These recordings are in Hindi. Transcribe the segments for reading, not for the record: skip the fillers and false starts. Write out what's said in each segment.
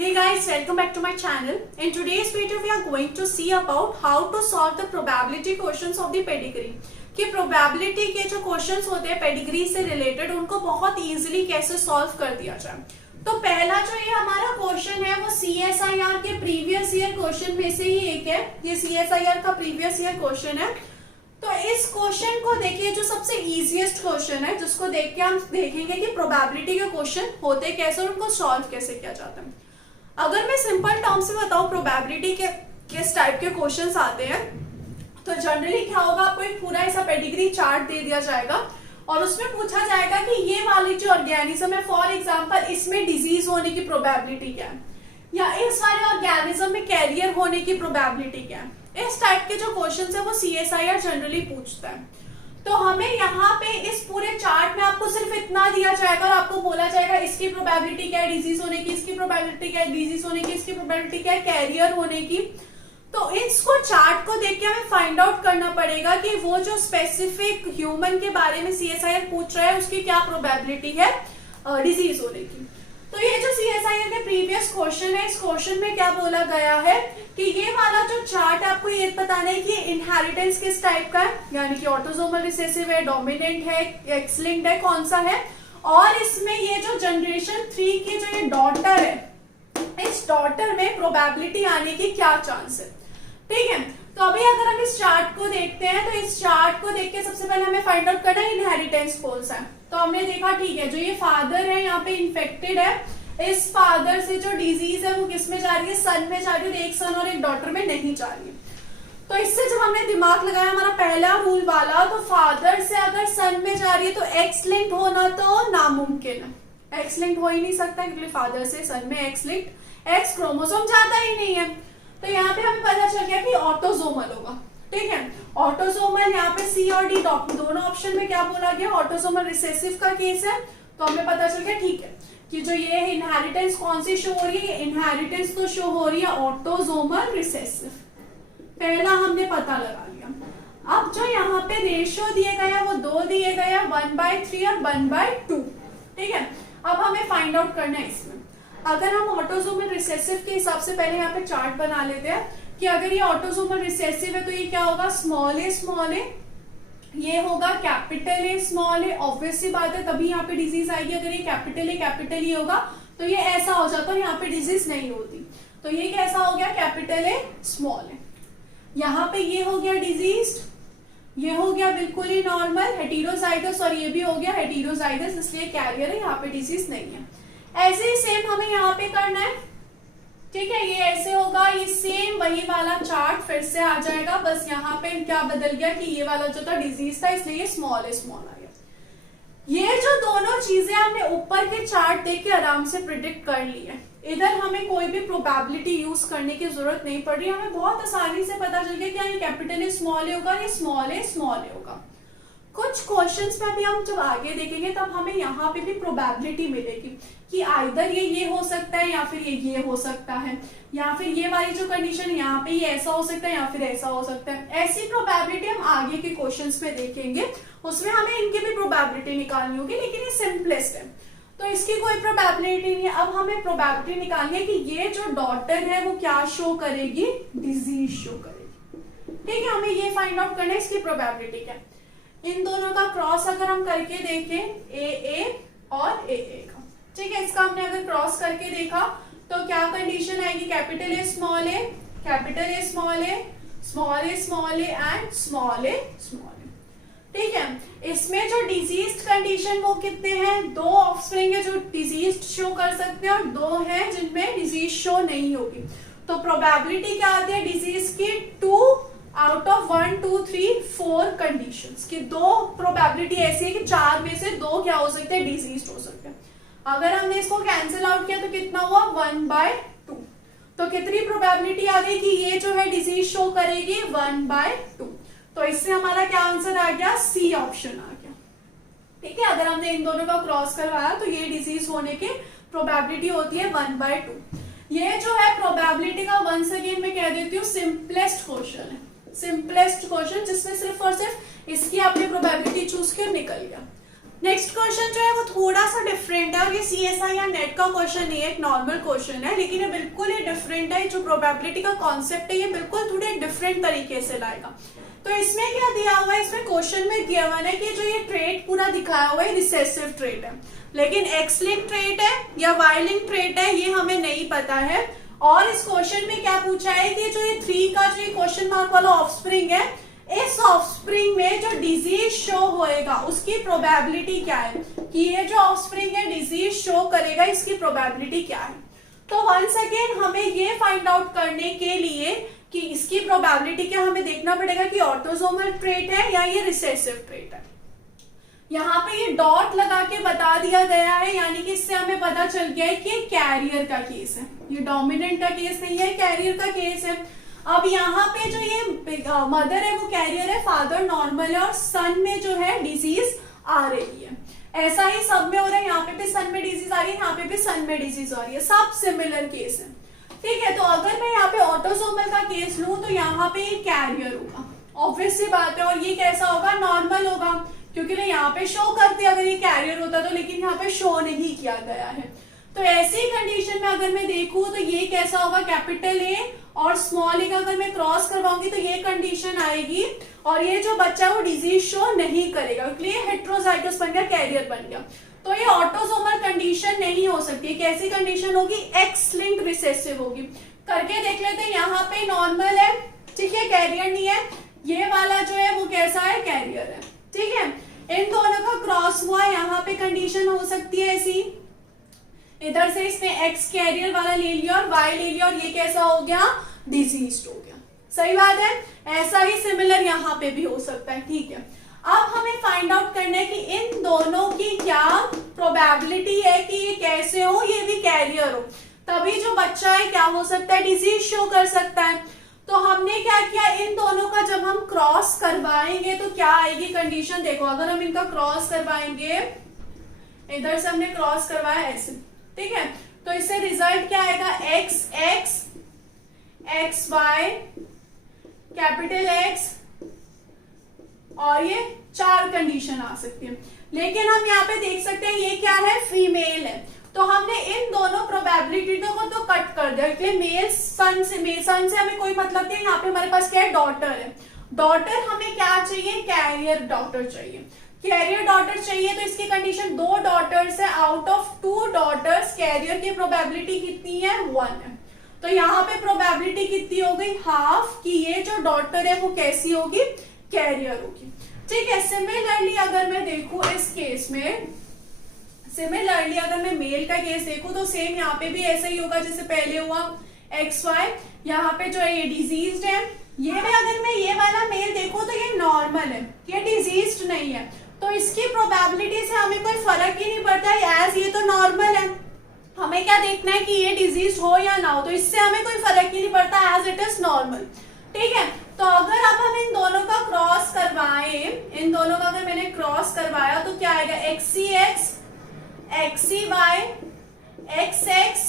Hey guys, welcome back to my channel. In today's video we are going to see about how to solve the probability questions of the pedigree. कि probability के जो questions होते हैं pedigree से related उनको बहुत easily कैसे solve कर दिया जाए। तो पहला जो ये हमारा क्वेश्चन है वो CSIR के प्रीवियस ईयर क्वेश्चन में से ही एक है। ये CSIR का प्रीवियस ईयर क्वेश्चन है। तो इस क्वेश्चन को देखिए, जो सबसे इजीएस्ट क्वेश्चन है जिसको देख के हम देखेंगे कि प्रोबेबिलिटी के क्वेश्चन होते कैसे और उनको सॉल्व कैसे किया जाता है। अगर मैं सिंपल टर्म से बताऊं प्रोबेबिलिटी के किस टाइप के क्वेश्चंस आते हैं, तो जनरली क्या होगा, आपको एक पूरा ऐसा पेडिग्री चार्ट दे दिया जाएगा और उसमें पूछा जाएगा कि ये वाली जो ऑर्गेनिज्म है, फॉर एग्जांपल इसमें डिजीज होने की प्रोबेबिलिटी क्या है, या इस वाले ऑर्गेनिज्म में कैरियर होने की प्रोबेबिलिटी क्या है। इस टाइप के जो क्वेश्चंस है वो CSIR जनरली पूछता है। तो हमें यहाँ पे इस पूरे चार्ट में आपको सिर्फ इतना दिया जाएगा और आपको बोला जाएगा इसकी प्रोबेबिलिटी क्या है डिजीज होने की, इसकी प्रोबेबिलिटी क्या है डिजीज होने की, इसकी प्रोबेबिलिटी क्या है कैरियर होने की। तो इसको चार्ट को देख के हमें फाइंड आउट करना पड़ेगा कि वो जो स्पेसिफिक ह्यूमन के बारे में CSIR पूछ रहा है उसकी क्या प्रोबेबिलिटी है डिजीज होने की। तो ये जो CSIR के प्रीवियस क्वेश्चन है, इस क्वेश्चन में क्या बोला गया है कि ये वाला जो चार्ट है आपको ये बताना है कि इनहेरिटेंस किस टाइप का है, यानी कि ऑटोसोमल रिसेसिव है, डोमिनेंट है, एक्स लिंक्ड है, कौन सा है, और इसमें ये जो जनरेशन 3 की जो ये डॉटर है, इस डॉटर में प्रोबेबिलिटी आने की क्या चांस है। ठीक है, तो अभी अगर हम इस चार्ट को देखते हैं तो इस चार्ट को देख के सबसे पहले हमें फाइंड आउट करना है इनहेरिटेंस कौन सा है। तो हमने देखा ठीक है, जो ये फादर है यहाँ पे इन्फेक्टेड है, इस फादर से जो डिजीज है वो किस में जा रही है, सन में जा रही है, एक सन और एक डॉटर में नहीं जा रही है। तो इससे जब हमने दिमाग लगाया हमारा पहला रूल वाला, तो फादर से अगर सन में जा रही है तो एक्स लिंक्ड होना तो नामुमकिन है, एक्स लिंक्ड हो ही नहीं सकता क्योंकि फादर से सन में एक्स लिंक्ड एक्स क्रोमोसोम जाता ही नहीं है। तो यहाँ पे हमें पता चल गया कि ऑटोसोमल होगा। ठीक है, ऑटोसोमल यहाँ पे C और D दोनों ऑप्शन में क्या बोला गया, ऑटोसोमल रिसेसिव का केस है। तो हमें पता चल गया ठीक है कि जो ये इनहेरिटेंस कौन सी शो हो रही है, इनहेरिटेंस तो शो हो रही है ऑटोसोमल रिसेसिव। पहला हमने पता लगा लिया। अब जो यहाँ पे रेशियो दिए गए हैं वो 2 दिए गए हैं, 1/3 और 1/2। ठीक है, अब हमें फाइंड आउट करना है इसमें। अगर हम ऑटोसोमल रिसेसिव के हिसाब से पहले यहाँ पे चार्ट बना लेते हैं कि अगर ये ऑटोसोमल रिसेसिव है तो ये क्या होगा, स्मॉल ए, ये होगा capital A small A. Obvious सी बात है तभी यहाँ पे डिजीज आएगी। अगर ये कैपिटल ए होगा तो ये ऐसा हो जाता है, यहाँ पे डिजीज नहीं होती। तो ये कैसा हो गया, कैपिटल ए स्मॉल ए। यहाँ पे ये हो गया डिजीज, ये हो गया बिल्कुल ही नॉर्मल हेटेरोजाइगस, और ये भी हो गया हेटेरोजाइगस, इसलिए कैरियर है, यहाँ पे डिजीज नहीं है। ऐसे ही सेम हमें यहाँ पे करना है। ठीक है, ये ऐसे होगा, ये सेम वही वाला चार्ट फिर से आ जाएगा, बस यहाँ पे क्या बदल गया कि ये वाला जो था डिजीज था इसलिए ये स्मॉल आ गया। ये जो दोनों चीजें हमने ऊपर के चार्ट देख के आराम से प्रिडिक्ट कर ली है। इधर हमें कोई भी प्रोबेबिलिटी यूज करने की जरूरत नहीं पड़ रही, हमें बहुत आसानी से पता चल गया कि ये कैपिटल ए स्मॉल ए होगा, ये स्मॉल ए होगा। कुछ क्वेश्चंस में भी हम जब आगे देखेंगे तब हमें यहाँ पे भी प्रोबेबिलिटी मिलेगी कि आइदर ये हो सकता है या फिर ये हो सकता है, या फिर ये वाली जो कंडीशन यहाँ पे ये ऐसा हो सकता है या फिर ऐसा हो सकता है। ऐसी प्रोबेबिलिटी हम आगे के क्वेश्चंस में देखेंगे, उसमें हमें इनकी भी प्रोबेबिलिटी निकालनी होगी, लेकिन ये सिंपलेस्ट है तो इसकी कोई प्रोबेबिलिटी नहीं है। अब हमें प्रोबेबिलिटी निकालनी है कि ये जो डॉटर है वो क्या शो करेगी, डिजीज शो करेगी। ठीक है, हमें ये फाइंड आउट करना है इसकी प्रोबेबिलिटी क्या है। इन दोनों का क्रॉस अगर हम करके देखें AA और AA का, ठीक है, इसका हमने अगर क्रॉस करके देखा तो क्या कंडीशन आएगी, capital A small A, capital A small A, small A small A and small A small A. ठीक है, इसमें जो डिजीज कंडीशन वो कितने हैं, 2 ऑफस्प्रिंग है जो डिजीज शो कर सकते हैं और 2 हैं जिनमें डिजीज शो नहीं होगी। तो प्रोबेबिलिटी क्या आती है डिजीज की, 2 आउट ऑफ 1 2 3 4 कंडीशंस की 2 प्रोबेबिलिटी ऐसी है कि 4 में से 2 क्या हो सकते हैं, डिजीज हो सकते हैं। अगर हमने इसको कैंसिल आउट किया तो कितना हुआ, 1/2। तो कितनी प्रोबेबिलिटी आ गई कि ये जो है डिजीज शो करेगी, 1/2। तो इससे हमारा क्या आंसर आ गया, C ऑप्शन आ गया। ठीक है, अगर हमने इन दोनों का क्रॉस करवाया तो ये डिजीज होने की प्रोबेबिलिटी होती है 1/2। ये जो है प्रोबेबिलिटी का वंस अगेन मैं कह देती हूँ सिंपलेस्ट क्वेश्चन है, सिंपलेस्ट क्वेश्चन जिसमें सिर्फ और सिर्फ इसकी आपने प्रोबेबिलिटी चूज कर निकल गया। नेक्स्ट क्वेश्चन जो है वो थोड़ा सा डिफरेंट है और ये सीएसआई या नेट का क्वेश्चन नहीं है, एक नॉर्मल क्वेश्चन है, लेकिन ये बिल्कुल ही डिफरेंट है। जो प्रोबेबिलिटी का कॉन्सेप्ट है ये बिल्कुल थोड़े डिफरेंट तरीके से लाएगा। तो इसमें क्या दिया हुआ है, इसमें क्वेश्चन में दिया हुआ है कि जो ये ट्रेट पूरा दिखाया हुआ है रिसेसिव ट्रेट है, लेकिन एक्स लिंक ट्रेट है या वाई लिंक ट्रेट है ये हमें नहीं पता है। और इस क्वेश्चन में क्या पूछा है कि जो ये 3 का जो ये क्वेश्चन मार्क वाला ऑफस्प्रिंग है, इस ऑफस्प्रिंग में जो डिजीज शो होएगा उसकी प्रोबेबिलिटी क्या है, कि ये जो ऑफस्प्रिंग है डिजीज शो करेगा, इसकी प्रोबेबिलिटी क्या है। तो वंस अगेन हमें ये फाइंड आउट करने के लिए कि इसकी प्रोबेबिलिटी क्या, हमें देखना पड़ेगा कि ऑटोसोमल ट्रेट है या ये रिसेसिव ट्रेट है। यहाँ पे ये डॉट लगा के बता दिया गया है, यानी कि इससे हमें पता चल गया है कि कैरियर का केस है, ये डोमिनेंट का केस नहीं है, कैरियर का केस है। अब यहाँ पे जो ये मदर है वो कैरियर है, फादर नॉर्मल है और सन में जो है डिजीज आ रही है। ऐसा ही सब में हो रहा है, यहाँ पे भी सन में डिजीज आ रही है, यहाँ पे भी सन में डिजीज आ रही है, सब सिमिलर केस है। ठीक है, तो अगर मैं यहाँ पे ऑटोसोमल का केस लूं तो यहाँ पे ये कैरियर होगा, ऑब्वियस सी बात है। और ये कैसा होगा, नॉर्मल होगा, क्योंकि मैं यहाँ पे शो करती अगर ये कैरियर होता तो, लेकिन यहाँ पे शो नहीं किया गया है। तो ऐसी कंडीशन में अगर मैं देखूं तो ये कैसा होगा, कैपिटल ए और स्मॉल ए का अगर मैं क्रॉस करवाऊंगी तो ये कंडीशन आएगी और ये जो बच्चा है वो डिजीज शो नहीं करेगा, इसलिए हेट्रोजाइगस बन गया, कैरियर बन गया। तो ये ऑटोसोमल कंडीशन नहीं हो सकती। कैसी कंडीशन होगी, एक्स लिंक्ड रिसेसिव होगी। करके देख लेते हैं, यहाँ पे नॉर्मल है, ठीक है, कैरियर नहीं है, ये वाला जो है वो कैसा है, कैरियर है। ठीक है, इन दोनों का क्रॉस हुआ, यहाँ पे कंडीशन हो सकती है ऐसी, इधर से इसने एक्स कैरियर वाला ले लिया और वाई ले लिया और ये कैसा हो गया, डिजीज हो गया। सही बात है, ऐसा ही सिमिलर यहाँ पे भी हो सकता है। ठीक है, अब हमें फाइंड आउट करना है कि इन दोनों की क्या प्रोबेबिलिटी है कि ये कैसे हो, ये भी कैरियर हो, तभी जो बच्चा है क्या हो सकता है, डिजीज शो कर सकता है। तो हमने क्या किया, इन दोनों का जब हम क्रॉस करवाएंगे तो क्या आएगी कंडीशन, देखो अगर हम इनका क्रॉस करवाएंगे, इधर से हमने क्रॉस करवाया ऐसे, ठीक है, तो इससे रिजल्ट क्या आएगा, X X X Y capital X, और ये 4 कंडीशन आ सकती है। लेकिन हम यहाँ पे देख सकते हैं ये क्या है, फीमेल है, तो हमने इन दोनों प्रोबेबिलिटी को तो कट कर दिया, इसलिए मेल सन से हमें कोई मतलब नहीं। यहाँ पे हमारे पास क्या है, डॉटर है, डॉटर हमें क्या चाहिए, कैरियर डॉटर चाहिए, कैरियर डॉटर चाहिए। तो इसकी कंडीशन 2 डॉटर्स है, आउट ऑफ 2 डॉटर्स कैरियर की प्रोबेबिलिटी कितनी है, 1 है। तो यहाँ पे प्रोबेबिलिटी कितनी हो गई, हाफ, कि ये जो डॉटर है वो कैसी होगी, कैरियर होगी। ठीक है, सिमिलरली अगर मैं देखूं इस केस में, सिमिलरली अगर मैं मेल का केस देखूं तो सेम यहाँ पे भी ऐसा ही होगा जैसे पहले हुआ, एक्स वाई, यहाँ पे जो है ये डिजीज्ड है, ये में अगर मैं ये वाला मेल देखूं तो ये नॉर्मल है, ये डिजीज्ड नहीं है, तो इसकी प्रोबेबिलिटी से हमें कोई फर्क ही नहीं पड़ता है, एज ये तो नॉर्मल है। हमें क्या देखना है कि ये डिजीज हो या ना हो, तो इससे हमें कोई फर्क ही नहीं पड़ता, एज इट इज नॉर्मल। ठीक है, तो अगर अब हम इन दोनों का क्रॉस करवाएं, इन दोनों का अगर मैंने क्रॉस करवाया तो क्या आएगा, X X X Y X X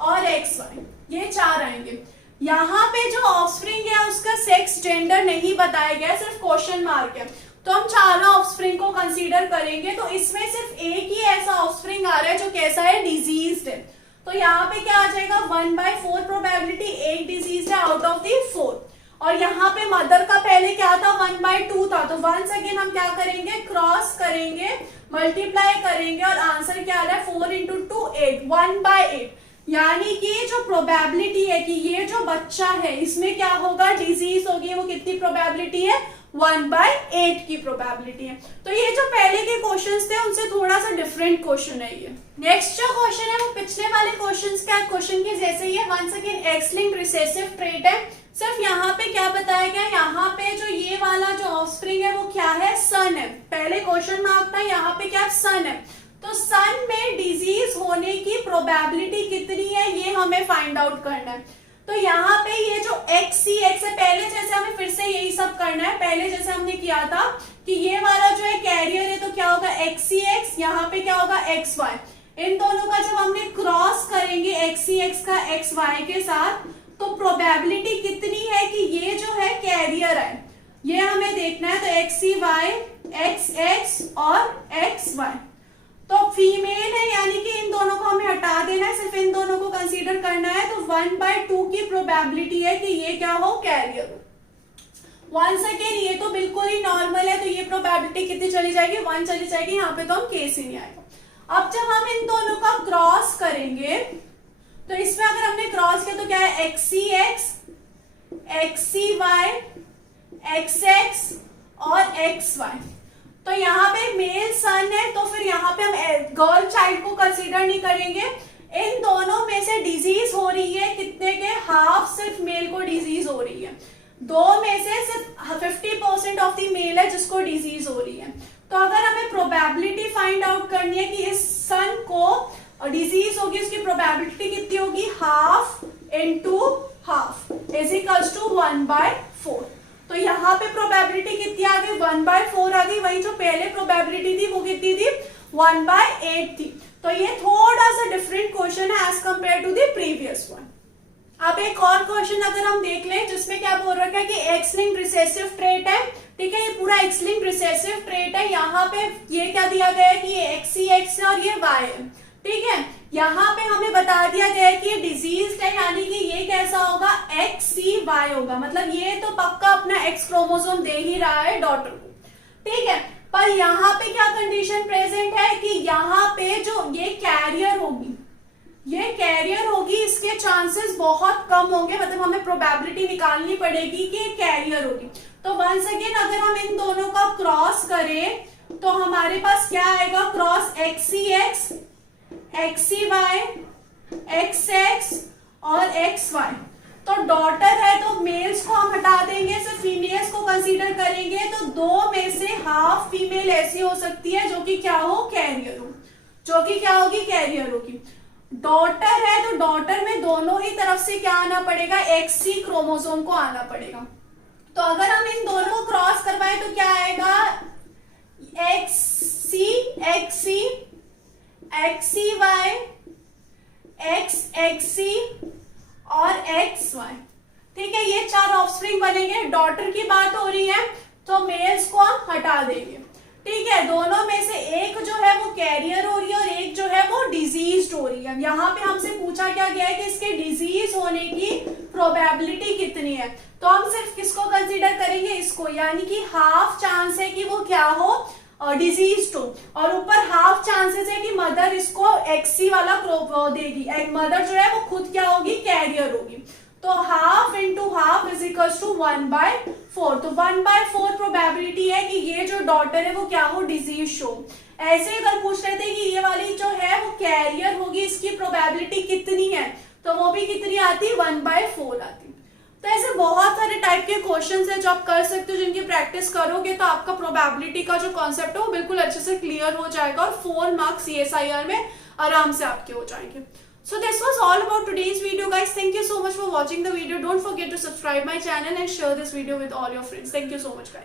और एक्स वाई, ये 4 आएंगे। यहाँ पे जो ऑफस्प्रिंग है उसका सेक्स जेंडर नहीं बताया गया, सिर्फ क्वेश्चन मार्क है, तो हम 4 ऑफस्प्रिंग को कंसीडर करेंगे। तो इसमें सिर्फ एक ही ऐसा ऑफस्प्रिंग आ रहा है जो कैसा है, डिजीज्ड है। तो यहाँ पे क्या आ जाएगा, 1/4 प्रोबेबिलिटी, एक डिजीज है आउट ऑफ दी 4। और यहाँ पे मदर का पहले क्या था, 1/2 था। तो वंस अगेन हम क्या करेंगे, क्रॉस करेंगे, मल्टीप्लाई करेंगे और आंसर क्या आ रहा है, 4 × 2 8, 1/8। यानी कि जो प्रोबेबिलिटी है कि ये जो बच्चा है इसमें क्या होगा, डिजीज होगी, वो कितनी प्रोबेबिलिटी है, 1/8 की प्रोबेबिलिटी है। तो ये जो पहले के क्वेश्चंस थे उनसे थोड़ा सा डिफरेंट क्वेश्चन है ये। नेक्स्ट जो क्वेश्चन है वो पिछले वाले क्वेश्चन के जैसे ही है, once again X linked recessive trait है। सिर्फ यहाँ पे क्या बताया गया, यहाँ पे जो ये वाला जो ऑफस्प्रिंग है वो क्या है, सन है। पहले क्वेश्चन मार्क था, यहाँ पे क्या सन है, तो सन में डिजीज होने की प्रोबेबिलिटी कितनी है ये हमें फाइंड आउट करना है। तो यहाँ पे ये जो एक्सी एक्स है, पहले जैसे हमें फिर से यही सब करना है, पहले जैसे हमने किया था कि ये वाला जो है कैरियर है, तो क्या होगा एक्सी एक्स, यहाँ पे क्या होगा एक्स वाई। इन दोनों का जब हमने क्रॉस करेंगे एक्सी एक्स का एक्स वाई के साथ, तो प्रोबेबिलिटी कितनी है कि ये जो है कैरियर है, ये हमें देखना है। तो एक्सी वाई एक्स एक्स और एक्स वाई, तो फीमेल है यानी कि इन दोनों को हमें हटा देना है, सिर्फ इन दोनों को कंसीडर करना है। तो 1/2 की प्रोबेबिलिटी है कि ये क्या हो, कैरियर हो। वंस अगेन ये तो बिल्कुल ही नॉर्मल है, तो ये प्रोबेबिलिटी कितनी चली जाएगी, 1 चली जाएगी। यहाँ पे तो हम केस ही नहीं आएगा। अब जब हम इन दोनों का क्रॉस करेंगे तो इसमें अगर हमने क्रॉस किया तो क्या है, XCX, XCY, XX और XY। तो यहाँ पे मेल सन है, तो फिर यहाँ पे हम गर्ल चाइल्ड को कंसीडर नहीं करेंगे। इन दोनों में से डिजीज हो रही है कितने के, हाफ सिर्फ मेल को डिजीज हो रही है, 2 में से सिर्फ 50% ऑफ द मेल है जिसको डिजीज हो रही है। तो अगर हमें प्रोबेबिलिटी फाइंड आउट करनी है कि इस सन को डिजीज होगी, उसकी प्रोबेबिलिटी कितनी होगी, half into half is equals to 1/4। तो यहाँ पे प्रोबेबिलिटी कितनी आ गई, 1/4 आ गई। वही जो पहले प्रोबेबिलिटी थी वो कितनी थी, 1/8 थी। तो ये थोड़ा सा डिफरेंट क्वेश्चन है as compare to the previous one. अब एक और क्वेश्चन अगर हम देख लें जिसमें क्या बोल रखा है कि एक्स लिंक्ड रिसेसिव ट्रेट है, ठीक है, ये पूरा एक्स लिंक्ड रिसेसिव ट्रेट है। यहाँ पे ये क्या दिया गया है कि ये XCX है और ये Y है, ठीक है। यहाँ पे हमें बता दिया गया है कि ये डिजीज है, यानी कि ये कैसा होगा, XCY होगा। मतलब ये तो पक्का अपना X क्रोमोसोम दे ही रहा है डॉटर को, ठीक है। पर यहाँ पे क्या कंडीशन प्रेजेंट है कि यहाँ पे जो ये कैरियर होगी, ये कैरियर होगी, इसके चांसेस बहुत कम होंगे। मतलब हमें प्रोबेबिलिटी निकालनी पड़ेगी कि ये कैरियर होगी। तो वंस अगेन अगर हम इन दोनों का क्रॉस करें तो हमारे पास क्या आएगा, क्रॉस XCX, XCY, XX और XY। तो डॉटर है तो मेल्स को हम हटा देंगे, सिर्फ फीमेल्स को कंसीडर करेंगे। तो 2 में से हाफ फीमेल ऐसी हो सकती है जो कि क्या हो, कैरियर हो, जो कि क्या होगी, कैरियर होगी। डॉटर है तो डॉटर में दोनों ही तरफ से क्या आना पड़ेगा, XC क्रोमोसोम को आना पड़ेगा। तो अगर हम इन दोनों को क्रॉस करवाएं तो क्या आएगा, XC, XC, XCY, XXC और XY, ठीक है। ये 4 ऑफस्प्रिंग बनेंगे। डॉटर की बात हो रही है तो मेल्स को हम हटा देंगे, ठीक है। दोनों में से एक जो है वो कैरियर हो रही है और एक जो है वो डिजीज हो रही है। यहाँ पे हमसे पूछा क्या गया है कि इसके डिजीज होने की प्रोबेबिलिटी कितनी है। तो हम सिर्फ किसको कंसीडर करेंगे, इसको, यानी कि हाफ चांस है कि वो क्या हो, डिजीज हो, और ऊपर हाफ चांसेस है कि मदर इसको XC वाला देगी। मदर जो है वो खुद क्या होगी, कैरियर होगी। तो half into half is equals to 1/4। तो 1/4 प्रोबेबिलिटी है कि ये जो डॉटर है वो क्या हो, डिजीज हो। ऐसे अगर पूछ रहे थे कि ये वाली जो है वो कैरियर होगी, इसकी प्रोबेबिलिटी कितनी है, तो वो भी कितनी आती, 1/4 आती। तो ऐसे बहुत सारे टाइप के क्वेश्चंस हैं जो आप कर सकते हो, जिनकी प्रैक्टिस करोगे तो आपका प्रोबेबिलिटी का जो कॉन्सेप्ट है वो बिल्कुल अच्छे से क्लियर हो जाएगा और 4 मार्क्स CSIR में आराम से आपके हो जाएंगे। So this was all about today's video, guys. Thank you so much for watching the video. Don't forget to subscribe my channel and share this video with all your friends. Thank you so much, guys.